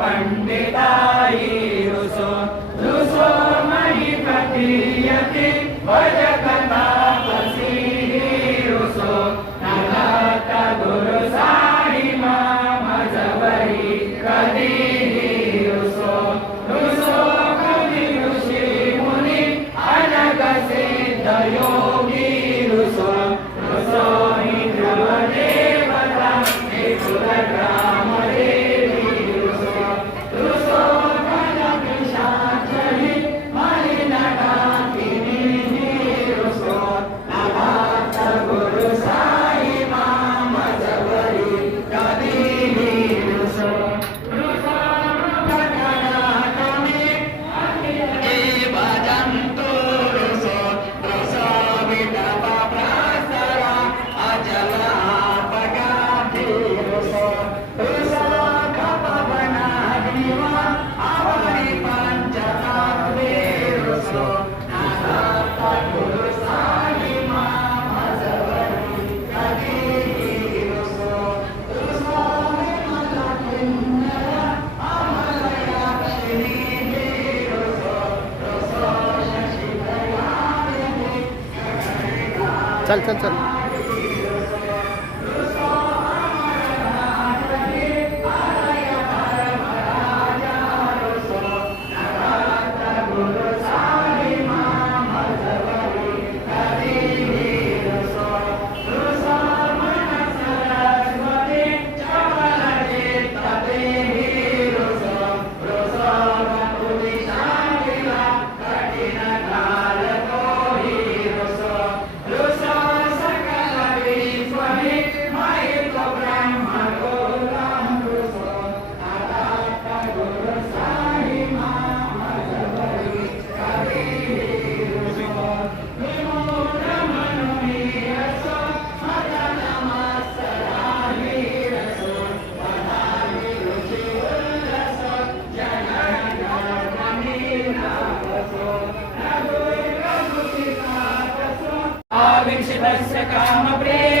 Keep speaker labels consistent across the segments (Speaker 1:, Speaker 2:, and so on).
Speaker 1: पण्डितायि
Speaker 2: रुसो रुसो मयि प्रतीयति भजत Sal, sal, sal. कामप्रे
Speaker 3: विश्वे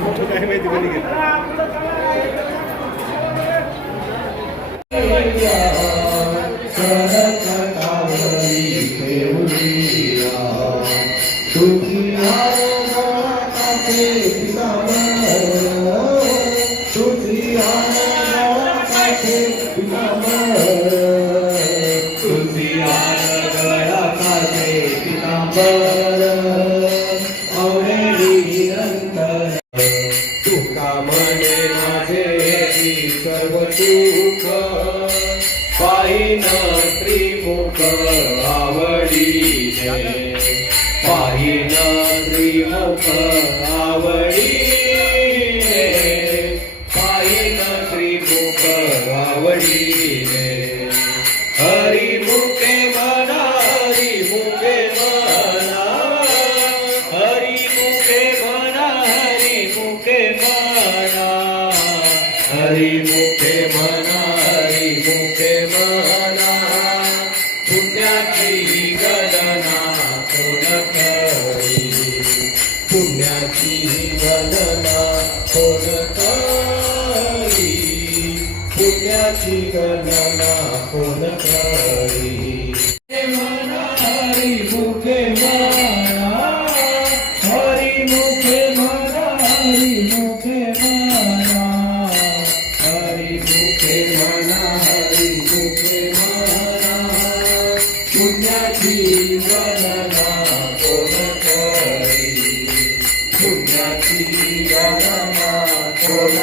Speaker 3: काय माहिती कोणी घेतला हरी हरिमुखे म्हणा हरिमुखे म्हणा. पुण्याची गणना कोण करी? पुण्याची गणना कोण करी? पुण्याची गणना कोण करी?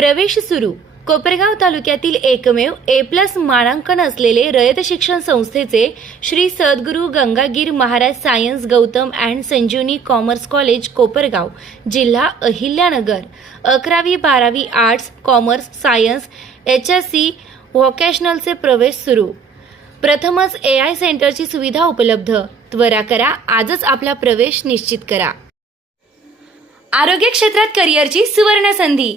Speaker 2: प्रवेश सुरू. कोपरगाव तालुक्यातील एकमेव ए प्लस मानांकन असलेले रयत शिक्षण संस्थेचे Shri Sadguru Gangagir Maharaj science Gautam and Sanjivani commerce college Kopargaon जिल्हा अहिल्यानगर. अकरावी बारावी arts commerce science H S C व्होकॅशनलचे प्रवेश सुरू. प्रथमच ए आय सेंटरची सुविधा उपलब्ध. त्वरा करा आजच आपला प्रवेश निश्चित करा. आरोग्य क्षेत्रात करिअरची सुवर्ण संधी